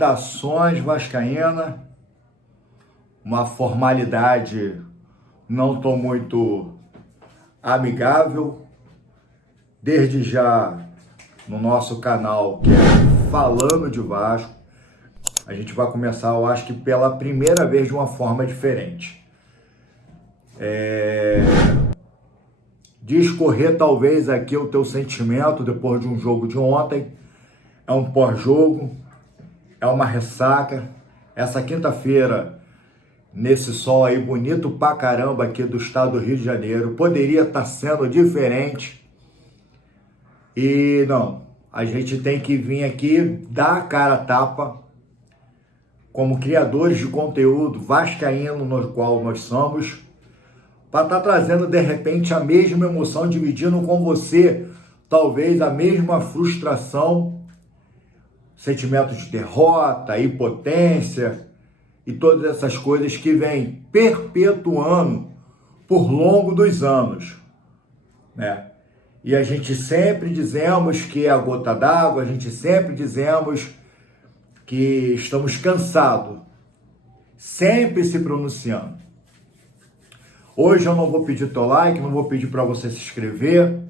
Saudações vascaína, uma formalidade não estou muito amigável, desde já no nosso canal que é Falando de Vasco, a gente vai começar, eu acho que pela primeira vez de uma forma diferente. Discorrer talvez aqui o teu sentimento depois de um jogo de ontem, é um pós-jogo, é uma ressaca. Essa quinta-feira, nesse sol aí bonito pra caramba aqui do estado do Rio de Janeiro, poderia estar sendo diferente. E não, a gente tem que vir aqui dar a cara a tapa, como criadores de conteúdo vascaíno no qual nós somos, para estar trazendo de repente a mesma emoção, dividindo com você talvez a mesma frustração, sentimento de derrota, impotência e todas essas coisas que vêm perpetuando por longo dos anos, né? E a gente sempre dizemos que é a gota d'água, a gente sempre dizemos que estamos cansados, sempre se pronunciando. Hoje eu não vou pedir teu like, não vou pedir para você se inscrever.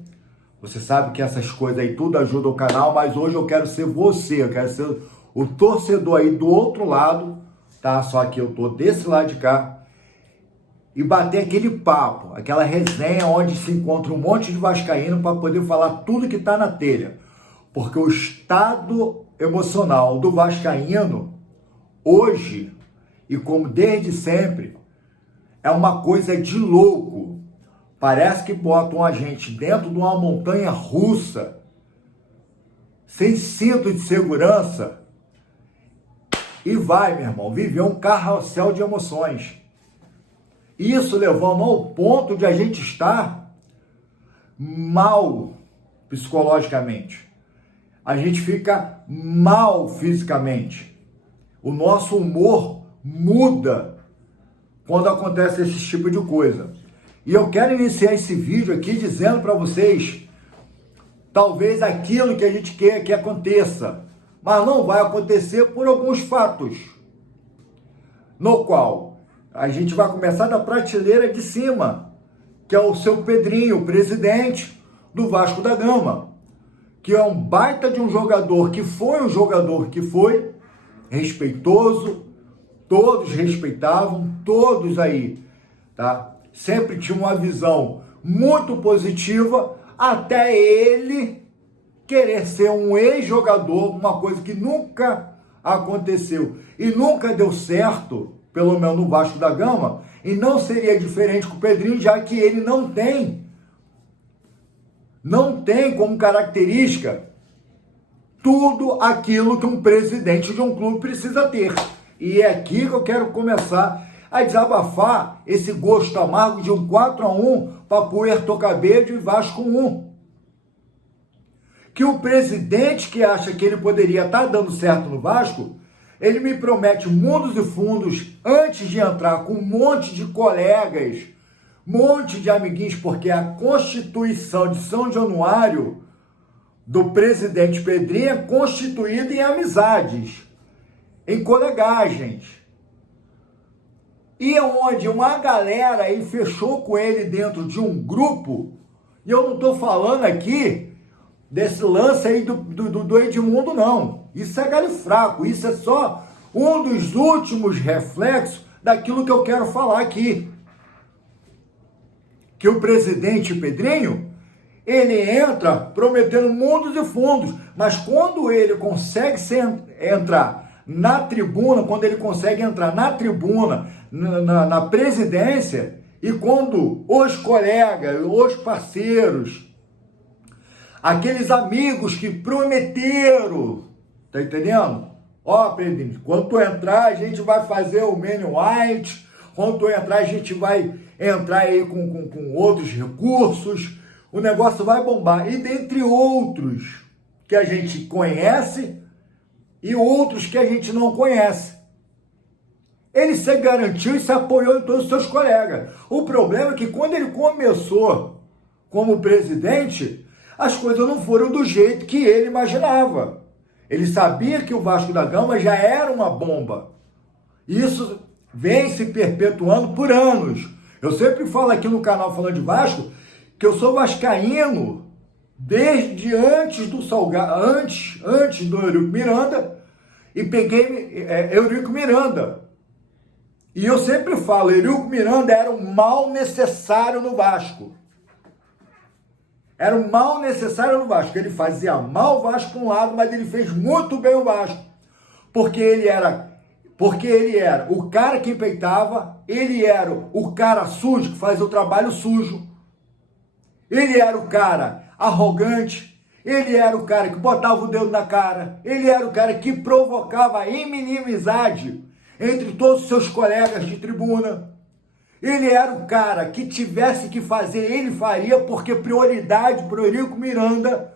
Você sabe que essas coisas aí tudo ajuda o canal, mas hoje eu quero ser você, eu quero ser o torcedor aí do outro lado, tá? Só que eu tô desse lado de cá e bater aquele papo, aquela resenha onde se encontra um monte de vascaíno para poder falar tudo que tá na telha. Porque o estado emocional do vascaíno hoje, e como desde sempre, é uma coisa de louco. Parece que botam a gente dentro de uma montanha russa, sem cinto de segurança, e vai, meu irmão, viver um carrossel de emoções. Isso levando ao ponto de a gente estar mal psicologicamente. A gente fica mal fisicamente. O nosso humor muda quando acontece esse tipo de coisa. E eu quero iniciar esse vídeo aqui dizendo para vocês, talvez aquilo que a gente quer que aconteça, mas não vai acontecer por alguns fatos, no qual a gente vai começar da prateleira de cima, que é o seu Pedrinho, o presidente do Vasco da Gama, que é um baita de um jogador, que foi um jogador que foi respeitoso, todos respeitavam, todos aí, tá? Sempre tinha uma visão muito positiva, até ele querer ser um ex-jogador, uma coisa que nunca aconteceu e nunca deu certo, pelo menos no Vasco da Gama, e não seria diferente com o Pedrinho, já que ele não tem como característica tudo aquilo que um presidente de um clube precisa ter. E é aqui que eu quero começar a desabafar esse gosto amargo de um 4-1 para Puerto Cabello e Vasco 1. Que o presidente que acha que ele poderia estar dando certo no Vasco, ele me promete mundos e fundos antes de entrar com um monte de colegas, monte de amiguinhos, porque a Constituição de São Januário do presidente Pedrinho é constituída em amizades, em colegagens. E onde uma galera aí fechou com ele dentro de um grupo, e eu não estou falando aqui desse lance aí do Edmundo, não. Isso é galho fraco, isso é só um dos últimos reflexos daquilo que eu quero falar aqui. Que o presidente Pedrinho, ele entra prometendo mundos e fundos, mas quando ele consegue entrar na tribuna, quando ele consegue entrar na tribuna, na presidência, e quando os colegas, os parceiros, aqueles amigos que prometeram, tá entendendo? Ó, Pedrinho, quando tu entrar, a gente vai fazer o Man White, quando tu entrar, a gente vai entrar aí com outros recursos, o negócio vai bombar. E dentre outros que a gente conhece e outros que a gente não conhece. Ele se garantiu e se apoiou em todos os seus colegas. O problema é que quando ele começou como presidente, as coisas não foram do jeito que ele imaginava. Ele sabia que o Vasco da Gama já era uma bomba. Isso vem se perpetuando por anos. Eu sempre falo aqui no canal Falando de Vasco que eu sou vascaíno desde antes do antes do Eurico Miranda, e peguei Eurico Miranda. E eu sempre falo, Eurico Miranda era um mal necessário no Vasco. Era um mal necessário no Vasco. Ele fazia mal o Vasco por um lado, mas ele fez muito bem o Vasco. Porque ele era o cara que peitava, ele era o cara sujo, que fazia o trabalho sujo. Ele era o cara arrogante, ele era o cara que botava o dedo na cara, ele era o cara que provocava inimizade entre todos os seus colegas de tribuna. Ele era o cara que tivesse que fazer, ele faria, porque prioridade para o Eurico Miranda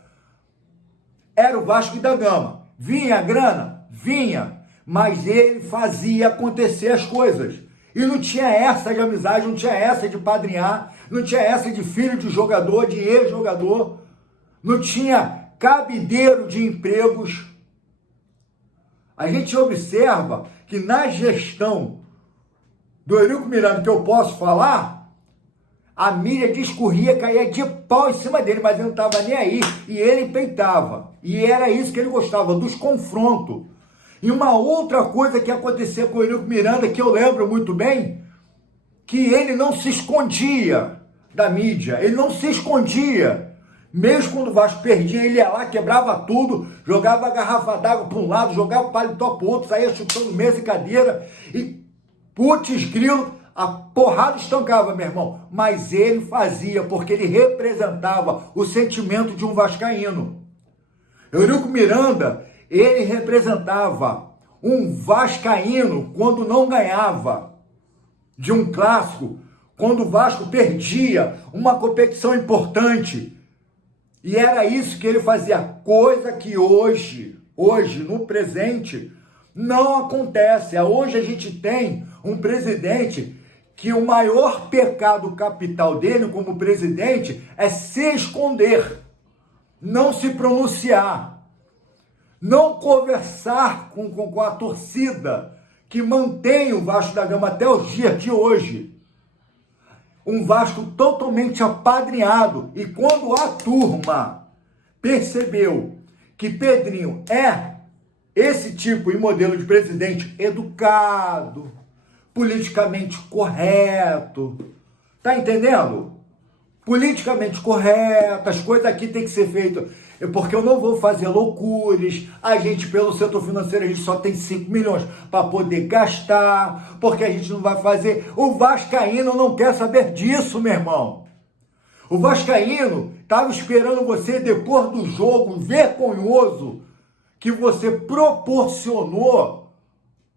era o Vasco da Gama. Vinha a grana? Vinha, mas ele fazia acontecer as coisas. E não tinha essa de amizade, não tinha essa de padrinhar, não tinha essa de filho de jogador, de ex-jogador, não tinha cabideiro de empregos. A gente observa que na gestão do Eurico Miranda, que eu posso falar, a mídia discorria, caía de pau em cima dele, mas ele não estava nem aí, e ele peitava. E era isso que ele gostava, dos confrontos. E uma outra coisa que acontecia com o Eurico Miranda, que eu lembro muito bem, que ele não se escondia da mídia, ele não se escondia. Mesmo quando o Vasco perdia, ele ia lá, quebrava tudo, jogava a garrafa d'água para um lado, jogava o paletó para o outro, saía chutando mesa e cadeira, e putz grilo, a porrada estancava, meu irmão. Mas ele fazia, porque ele representava o sentimento de um vascaíno. Eurico Miranda, ele representava um vascaíno quando não ganhava de um clássico, quando o Vasco perdia uma competição importante. E era isso que ele fazia, coisa que hoje, no presente, não acontece. Hoje a gente tem um presidente que o maior pecado capital dele como presidente é se esconder, não se pronunciar, não conversar com a torcida que mantém o Vasco da Gama até os dias de hoje. Um Vasco totalmente apadrinhado. E quando a turma percebeu que Pedrinho é esse tipo e modelo de presidente educado, politicamente correto, tá entendendo? Politicamente correto, as coisas aqui tem que ser feitas, porque eu não vou fazer loucuras. A gente, pelo setor financeiro, a gente só tem 5 milhões para poder gastar, porque a gente não vai fazer. O vascaíno não quer saber disso, meu irmão. O vascaíno estava esperando você, depois do jogo vergonhoso que você proporcionou,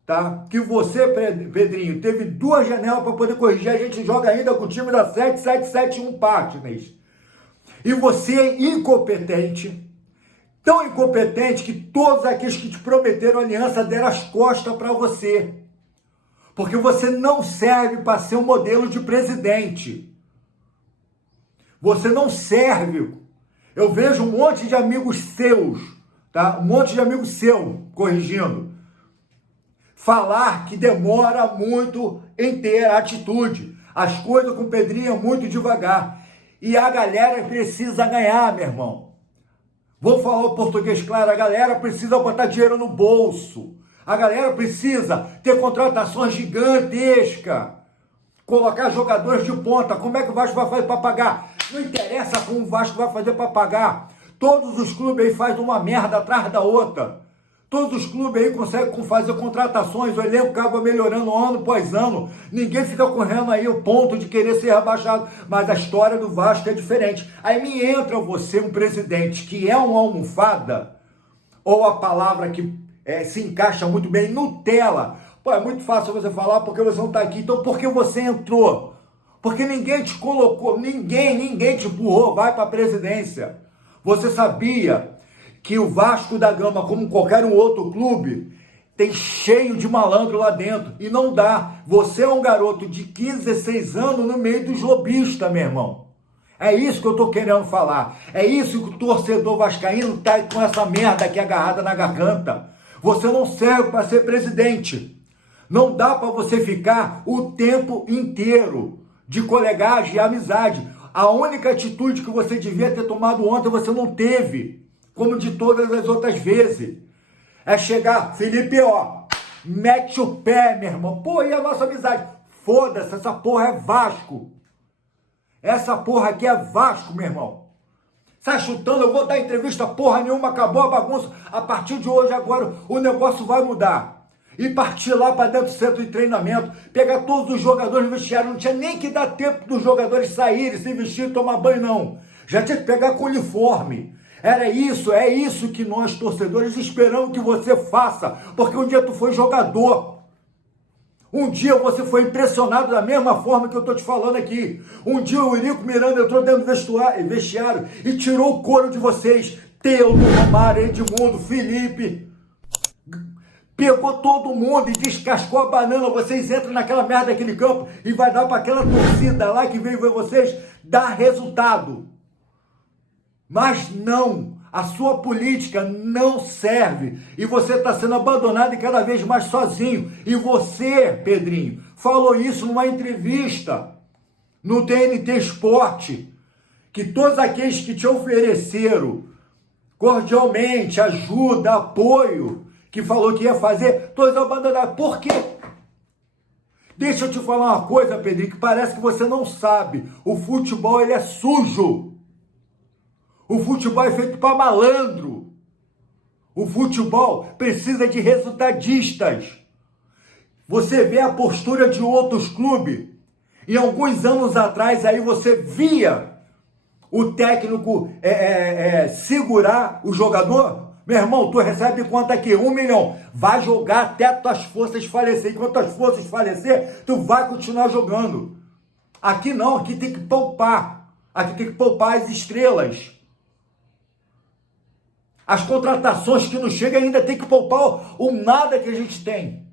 tá? Que você, Pedrinho, teve 2 janelas para poder corrigir. A gente joga ainda com o time da 7771 Partners. E você é incompetente, tão incompetente que todos aqueles que te prometeram aliança deram as costas para você. Porque você não serve para ser um modelo de presidente. Você não serve. Eu vejo um monte de amigos seus, tá? Um monte de amigos seus, corrigindo, falar que demora muito em ter atitude. As coisas com o Pedrinho é muito devagar. E a galera precisa ganhar, meu irmão. Vou falar o português claro, a galera precisa botar dinheiro no bolso. A galera precisa ter contratações gigantescas. Colocar jogadores de ponta. Como é que o Vasco vai fazer para pagar? Não interessa como o Vasco vai fazer para pagar. Todos os clubes aí fazem uma merda atrás da outra. Todos os clubes aí conseguem fazer contratações, o elenco acaba melhorando ano após ano. Ninguém fica correndo aí o ponto de querer ser rebaixado. Mas a história do Vasco é diferente. Aí me entra você, um presidente que é uma almofada, ou a palavra que se encaixa muito bem, Nutella. Pô, é muito fácil você falar porque você não está aqui. Então por que você entrou? Porque ninguém te colocou, ninguém te empurrou, vai para a presidência. Você sabia que o Vasco da Gama, como qualquer um outro clube, tem cheio de malandro lá dentro. E não dá. Você é um garoto de 15, 16 anos no meio dos lobistas, meu irmão. É isso que eu tô querendo falar. É isso que o torcedor vascaíno tá com essa merda aqui agarrada na garganta. Você não serve para ser presidente. Não dá para você ficar o tempo inteiro de colegagem e amizade. A única atitude que você devia ter tomado ontem, você não teve, como de todas as outras vezes. É chegar, Felipe, ó, mete o pé, meu irmão. Pô, e a nossa amizade? Foda-se, essa porra é Vasco. Essa porra aqui é Vasco, meu irmão. Sai chutando, eu vou dar entrevista porra nenhuma, acabou a bagunça. A partir de hoje, agora, o negócio vai mudar. E partir lá para dentro do centro de treinamento, pegar todos os jogadores no vestiário, não tinha nem que dar tempo dos jogadores saírem, se vestir e tomar banho, não. Já tinha que pegar com uniforme. É isso que nós, torcedores, esperamos que você faça, porque um dia tu foi jogador. Um dia você foi impressionado da mesma forma que eu estou te falando aqui. Um dia o Eurico Miranda entrou dentro do vestiário e tirou o couro de vocês. Teudo, Romário, Edmundo, Felipe. Pegou todo mundo e descascou a banana. Vocês entram naquela merda daquele campo e vai dar para aquela torcida lá que veio ver vocês dar resultado. Mas não. A sua política não serve e você está sendo abandonado e cada vez mais sozinho. E você, Pedrinho, falou isso numa entrevista no TNT Esporte, que todos aqueles que te ofereceram cordialmente ajuda, apoio, que falou que ia fazer, todos abandonaram. Por quê? Deixa eu te falar uma coisa, Pedrinho, que parece que você não sabe. O futebol, ele é sujo. O futebol é feito para malandro. O futebol precisa de resultadistas. Você vê a postura de outros clubes. E alguns anos atrás, aí você via o técnico segurar o jogador. Meu irmão, tu recebe quanto aqui? 1 milhão. Vai jogar até tuas forças falecer. Enquanto as forças falecer, tu vai continuar jogando. Aqui não, aqui tem que poupar. Aqui tem que poupar as estrelas. As contratações que não chegam ainda tem que poupar o nada que a gente tem.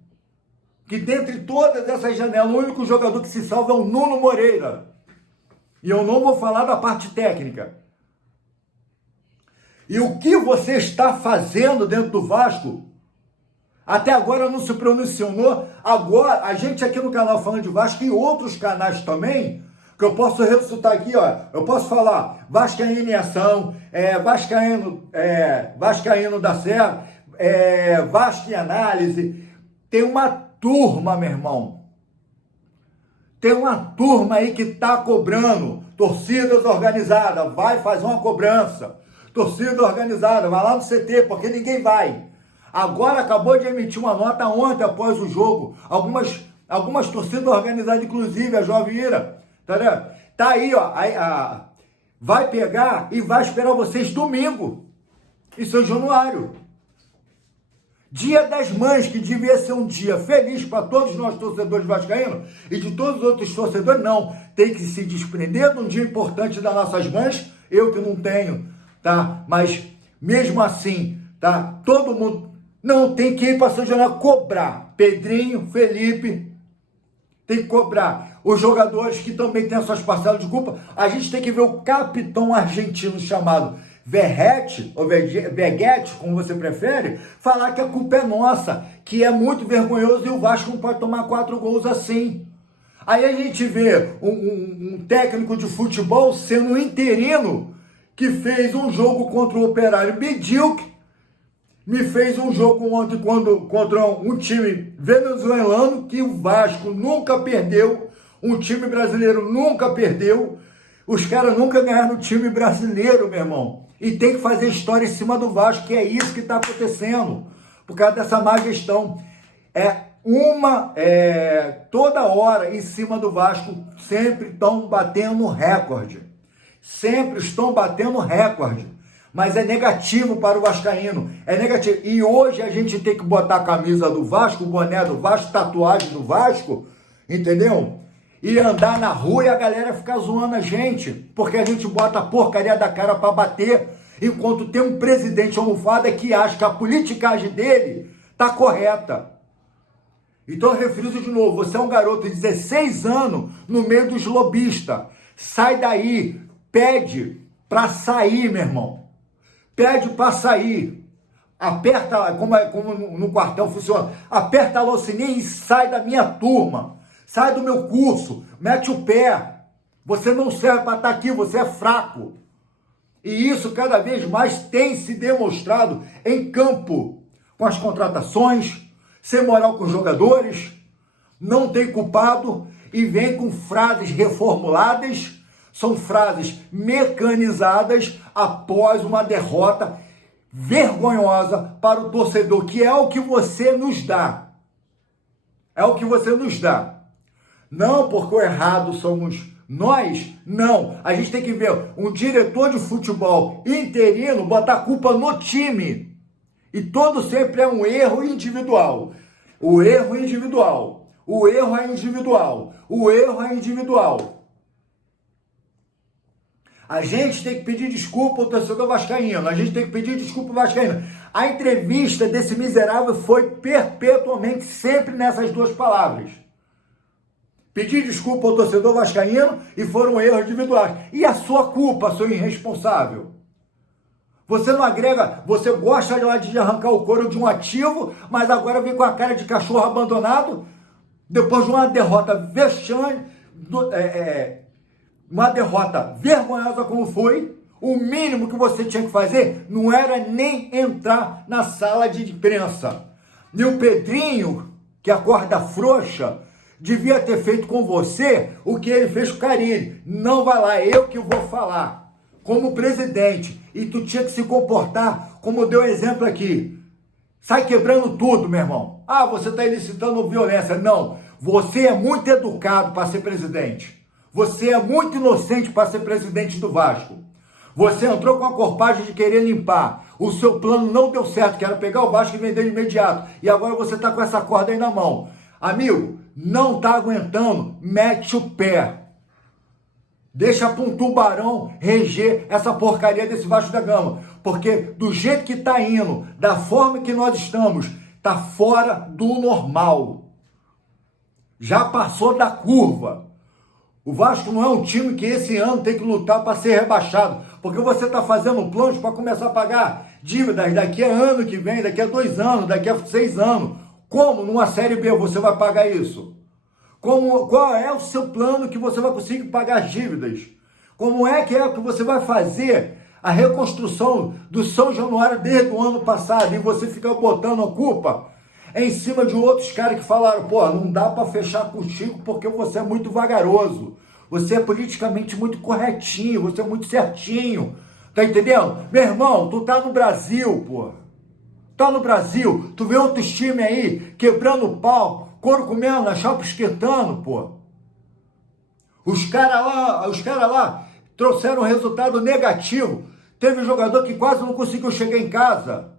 Que dentre todas essas janelas, o único jogador que se salva é o Nuno Moreira. E eu não vou falar da parte técnica. E o que você está fazendo dentro do Vasco, até agora não se pronunciou. Agora, a gente aqui no canal Falando de Vasco e outros canais também, que eu posso ressaltar aqui, ó, eu posso falar Vascaíno em Ação, Vascaíno da Serra, Vasco em Análise. Tem uma turma, meu irmão. Tem uma turma aí que tá cobrando. Torcidas organizadas, vai fazer uma cobrança. Torcida organizada, vai lá no CT, porque ninguém vai. Agora acabou de emitir uma nota ontem após o jogo. Algumas torcidas organizadas, inclusive a Jovem Ira. Tá aí, ó. Vai pegar e vai esperar vocês domingo, em São Januário. Dia das Mães, que devia ser um dia feliz para todos nós torcedores vascaínos e de todos os outros torcedores, não. Tem que se desprender de um dia importante das nossas mães, eu que não tenho, tá? Mas mesmo assim, tá? Todo mundo não tem que ir para São Januário cobrar. Pedrinho, Felipe, tem que cobrar. Os jogadores que também têm as suas parcelas de culpa, a gente tem que ver o capitão argentino chamado Verratti, ou Vegetti, como você prefere, falar que a culpa é nossa, que é muito vergonhoso e o Vasco não pode tomar 4 gols assim. Aí a gente vê um técnico de futebol sendo um interino que fez um jogo contra o Operário medíocre, me fez um jogo ontem contra um time venezuelano que o Vasco nunca perdeu, um time brasileiro nunca perdeu, os caras nunca ganharam no time brasileiro, meu irmão. E tem que fazer história em cima do Vasco, que é isso que está acontecendo, por causa dessa má gestão. Toda hora em cima do Vasco, sempre estão batendo recorde. Sempre estão batendo recorde. Mas é negativo para o vascaíno, é negativo. E hoje a gente tem que botar a camisa do Vasco, o boné do Vasco, tatuagem do Vasco, entendeu? E andar na rua e a galera ficar zoando a gente, porque a gente bota a porcaria da cara para bater, enquanto tem um presidente almofada que acha que a politicagem dele tá correta. Então eu refiro de novo, você é um garoto de 16 anos no meio dos lobistas. Sai daí, pede para sair, meu irmão. Pede para sair. Aperta, como no quartel funciona, aperta a lá o sininho e sai da minha turma. Sai do meu curso, mete o pé. Você não serve para estar aqui, você é fraco. E isso cada vez mais tem se demonstrado em campo, com as contratações, sem moral com os jogadores, não tem culpado e vem com frases reformuladas, são frases mecanizadas após uma derrota vergonhosa para o torcedor, que é o que você nos dá. É o que você nos dá. Não porque o errado somos nós, não. A gente tem que ver um diretor de futebol interino botar a culpa no time. E todo sempre é um erro individual. O erro individual. O erro é individual. O erro é individual. A gente tem que pedir desculpa ao torcedor vascaíno. A gente tem que pedir desculpa ao vascaíno. A entrevista desse miserável foi perpetuamente sempre nessas duas palavras. Pedir desculpa ao torcedor vascaíno e foram erros individuais. E a sua culpa, seu irresponsável? Você não agrega, você gosta de arrancar o couro de um ativo, mas agora vem com a cara de cachorro abandonado, depois de uma derrota vexame, uma derrota vergonhosa como foi. O mínimo que você tinha que fazer não era nem entrar na sala de imprensa. E o Pedrinho, que acorda frouxa, devia ter feito com você o que ele fez com o Carille. Não vai lá, eu que vou falar. Como presidente. E tu tinha que se comportar como deu exemplo aqui. Sai quebrando tudo, meu irmão. Ah, você está ilicitando violência. Não. Você é muito educado para ser presidente. Você é muito inocente para ser presidente do Vasco. Você entrou com a corpagem de querer limpar. O seu plano não deu certo, que era pegar o Vasco e vender de imediato. E agora você está com essa corda aí na mão. Amigo, não está aguentando, mete o pé. Deixa para um tubarão reger essa porcaria desse Vasco da Gama. Porque do jeito que está indo, da forma que nós estamos, está fora do normal. Já passou da curva. O Vasco não é um time que esse ano tem que lutar para ser rebaixado. Porque você está fazendo planos para começar a pagar dívidas daqui a ano que vem, daqui a 2 anos, daqui a 6 anos. Como numa Série B você vai pagar isso? Qual é o seu plano que você vai conseguir pagar as dívidas? Como é que você vai fazer a reconstrução do São Januário desde o ano passado e você fica botando a culpa em cima de outros caras que falaram, pô, não dá para fechar contigo porque você é muito vagaroso, você é politicamente muito corretinho, você é muito certinho, tá entendendo? Meu irmão, tu tá no Brasil, pô. Tá no Brasil, tu vê outros times aí quebrando o pau, couro comendo, na chapa esquentando, pô. Os caras lá trouxeram um resultado negativo. Teve um jogador que quase não conseguiu chegar em casa.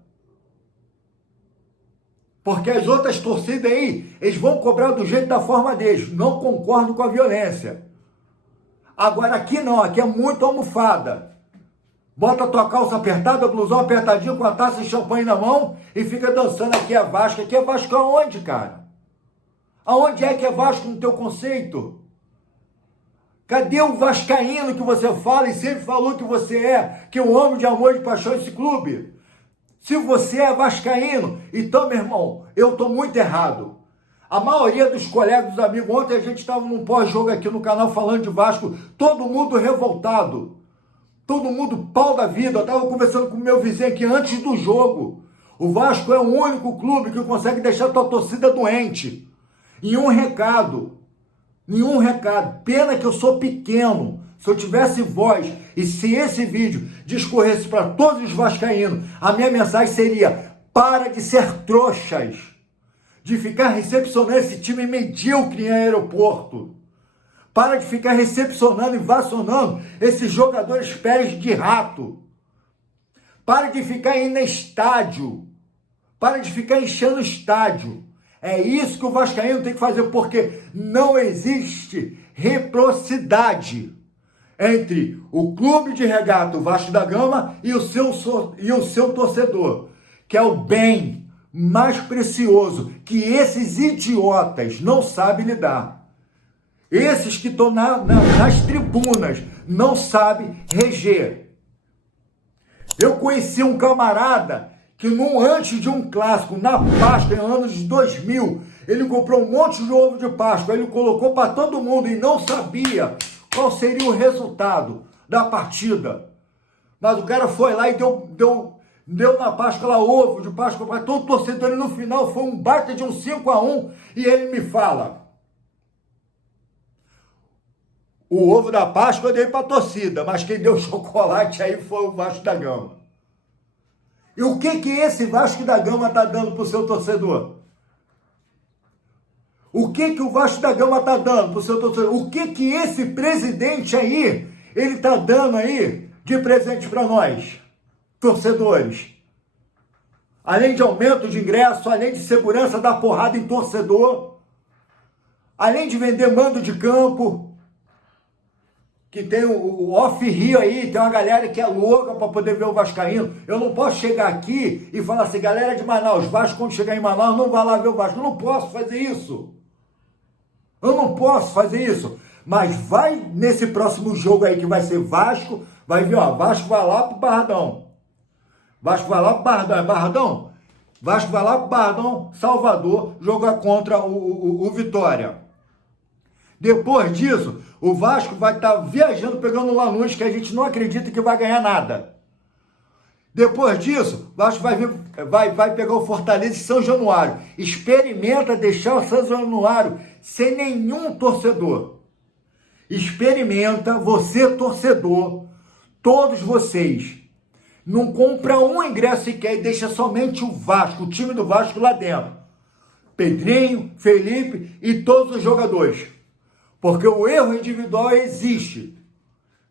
Porque as outras torcidas aí, eles vão cobrar do jeito da forma deles. Não concordo com a violência. Agora aqui não, aqui é muito almofada. Bota a tua calça apertada, blusão apertadinho, com a taça de champanhe na mão e fica dançando. Aqui é Vasco. Aqui é Vasco aonde, cara? Aonde é que é Vasco no teu conceito? Cadê o vascaíno que você fala e sempre falou que você é? Que eu amo de amor e de paixão esse clube? Se você é vascaíno, então, meu irmão, eu estou muito errado. A maioria dos colegas, dos amigos, ontem a gente estava num pós-jogo aqui no canal falando de Vasco, todo mundo revoltado. Todo mundo pau da vida. Eu estava conversando com o meu vizinho aqui antes do jogo. O Vasco é o único clube que consegue deixar a tua torcida doente. Nenhum recado. Pena que eu sou pequeno. Se eu tivesse voz e se esse vídeo discorresse para todos os vascaínos, a minha mensagem seria: para de ser trouxas, de ficar recepcionando esse time medíocre em aeroporto. Para de ficar recepcionando e vacionando esses jogadores pés de rato. Para de ficar indo em estádio. Para de ficar enchendo o estádio. É isso que o vascaíno tem que fazer, porque não existe reciprocidade entre o clube de regata, o Vasco da Gama, e o seu torcedor, que é o bem mais precioso que esses idiotas não sabem lidar. Esses que estão nas tribunas não sabem reger. Eu conheci um camarada que antes de um clássico, na Páscoa, em anos de 2000, ele comprou um monte de ovo de Páscoa, ele colocou para todo mundo e não sabia qual seria o resultado da partida. Mas o cara foi lá e deu na Páscoa lá ovo de Páscoa para todo torcedor e no final foi um baita de um 5-1 e ele me fala: o ovo da Páscoa eu dei para a torcida, mas quem deu chocolate aí foi o Vasco da Gama. E o que esse Vasco da Gama está dando para o seu torcedor? O que o Vasco da Gama está dando para o seu torcedor? O que esse presidente aí, ele está dando aí de presente para nós, torcedores? Além de aumento de ingresso, além de segurança da porrada em torcedor, além de vender mando de campo, que tem o off-rio aí, tem uma galera que é louca para poder ver o Vascaíno. Eu não posso chegar aqui e falar assim: galera de Manaus, Vasco, quando chegar em Manaus, não vai lá ver o Vasco. Eu não posso fazer isso. Eu não posso fazer isso. Mas vai nesse próximo jogo aí que vai ser Vasco, vai ver, ó, Vasco vai lá pro Barradão. Vasco vai lá pro Barradão. É Barradão? Vasco vai lá pro Barradão, Salvador, jogar contra o Vitória. Depois disso, o Vasco vai estar viajando, pegando o Lanús, que a gente não acredita que vai ganhar nada. Depois disso, o Vasco vai pegar o Fortaleza e São Januário. Experimenta deixar o São Januário sem nenhum torcedor. Experimenta, você torcedor, todos vocês. Não compra um ingresso sequer e deixa somente o Vasco, o time do Vasco lá dentro. Pedrinho, Felipe e todos os jogadores. Porque o erro individual existe.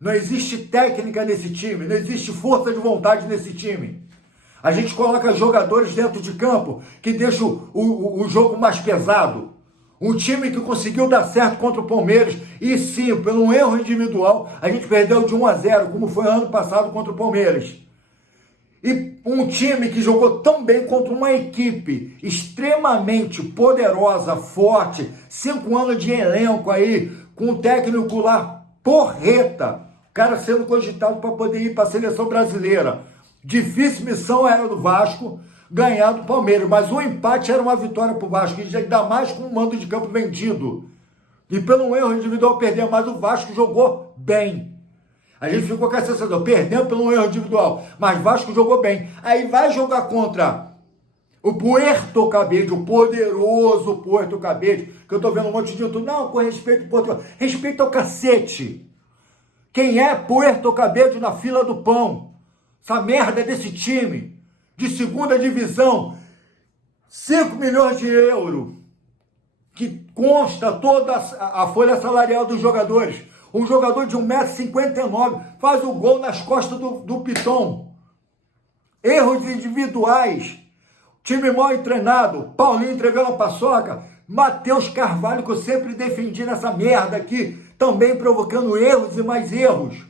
Não existe técnica nesse time, não existe força de vontade nesse time. A gente coloca jogadores dentro de campo que deixam o jogo mais pesado. Um time que conseguiu dar certo contra o Palmeiras e sim, pelo erro individual, a gente perdeu de 1-0, como foi ano passado contra o Palmeiras. E um time que jogou tão bem contra uma equipe extremamente poderosa, forte, 5 anos de elenco aí, com um técnico lá, porreta, o cara sendo cogitado para poder ir para a seleção brasileira. Difícil missão era do Vasco ganhar do Palmeiras, mas o empate era uma vitória para o Vasco, e ainda mais com o mando de campo vendido. E pelo erro individual perder, mas o Vasco jogou bem. A gente ficou com a sensação, perdendo pelo erro individual, mas Vasco jogou bem. Aí vai jogar contra o Puerto Cabede, o poderoso Puerto Cabede, que eu tô vendo um monte de YouTube. Não, com respeito ao Puerto Cabede. Respeito ao cacete. Quem é Puerto Cabede na fila do pão? Essa merda desse time, de segunda divisão, 5 milhões de euros, que consta toda a folha salarial dos jogadores. Um jogador de 1,59 m faz o gol nas costas do Piton. Erros individuais. Time mal treinado. Paulinho entregando a paçoca. Matheus Carvalho, que eu sempre defendi nessa merda aqui, também provocando erros e mais erros.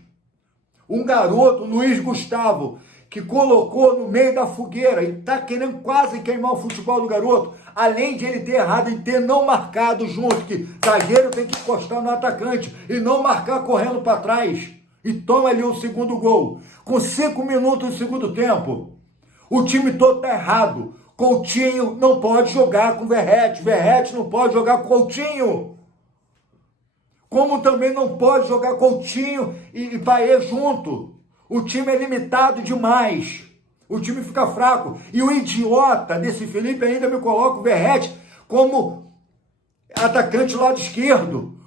Um garoto, Luiz Gustavo, que colocou no meio da fogueira e está querendo quase queimar o futebol do garoto, além de ele ter errado em ter não marcado junto, que zagueiro tem que encostar no atacante e não marcar correndo para trás. E toma ali o segundo gol. Com 5 minutos do segundo tempo, o time todo está errado. Coutinho não pode jogar com Verratti, Verratti não pode jogar com Coutinho. Como também não pode jogar Coutinho e Payet junto. O time é limitado demais. O time fica fraco. E o idiota desse Felipe ainda me coloca o Verratti como atacante lado esquerdo.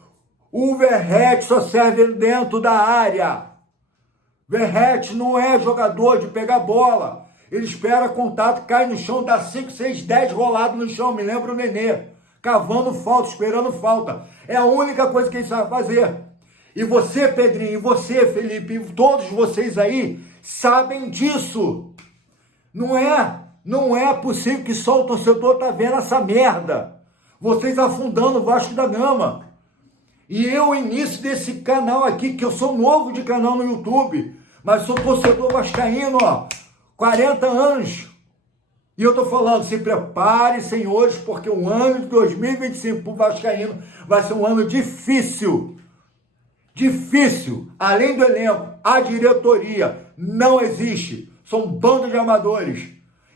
O Verratti só serve dentro da área. Verratti não é jogador de pegar bola. Ele espera contato, cai no chão, dá 5, 6, 10 rolados no chão. Me lembra o Nenê. Cavando falta, esperando falta. É a única coisa que ele sabe fazer. E você, Pedrinho, e você, Felipe, e todos vocês aí sabem disso. Não é possível que só o torcedor tá vendo essa merda. Vocês afundando o Vasco da Gama. E eu, início desse canal aqui, que eu sou novo de canal no YouTube, mas sou torcedor vascaíno, ó, 40 anos. E eu tô falando, se prepare, senhores, porque o ano de 2025 pro vascaíno vai ser um ano difícil. Difícil. Além do elenco, a diretoria não existe. São um bando de amadores.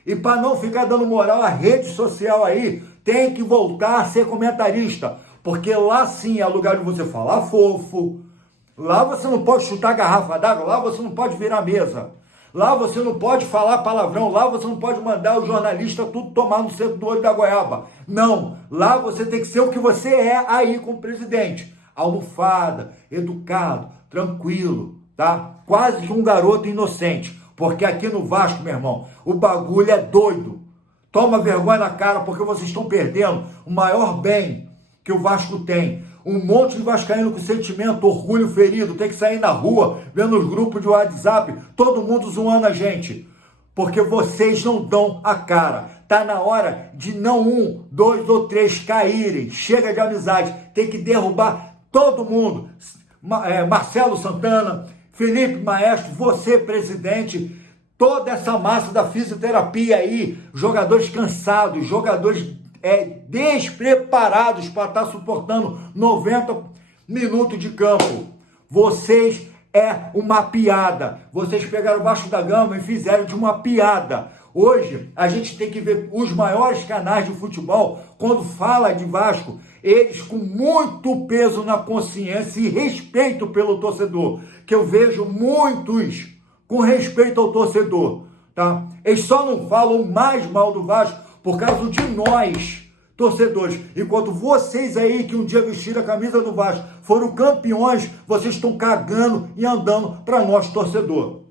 E para não ficar dando moral à rede social aí, tem que voltar a ser comentarista. Porque lá sim é lugar de você falar fofo. Lá você não pode chutar garrafa d'água. Lá você não pode virar mesa. Lá você não pode falar palavrão. Lá você não pode mandar o jornalista tudo tomar no centro do olho da goiaba. Não. Lá você tem que ser o que você é aí com o presidente. Almofada, educado, tranquilo, tá? Quase que um garoto inocente. Porque aqui no Vasco, meu irmão, o bagulho é doido. Toma vergonha na cara, porque vocês estão perdendo o maior bem que o Vasco tem. Um monte de vascaíno com sentimento, orgulho ferido, tem que sair na rua, vendo os grupos de WhatsApp, todo mundo zoando a gente. Porque vocês não dão a cara. Tá na hora de não 1, 2 ou 3 caírem. Chega de amizade. Tem que derrubar todo mundo. Marcelo Santana, Felipe Maestro, você, presidente, toda essa massa da fisioterapia aí, jogadores cansados, jogadores despreparados para estar suportando 90 minutos de campo. Vocês uma piada. Vocês pegaram o Vasco da Gama e fizeram de uma piada. Hoje, a gente tem que ver os maiores canais de futebol, quando fala de Vasco, eles com muito peso na consciência e respeito pelo torcedor, que eu vejo muitos com respeito ao torcedor, tá? Eles só não falam mais mal do Vasco por causa de nós, torcedores. Enquanto vocês aí, que um dia vestiram a camisa do Vasco, foram campeões, vocês estão cagando e andando para nós, torcedor.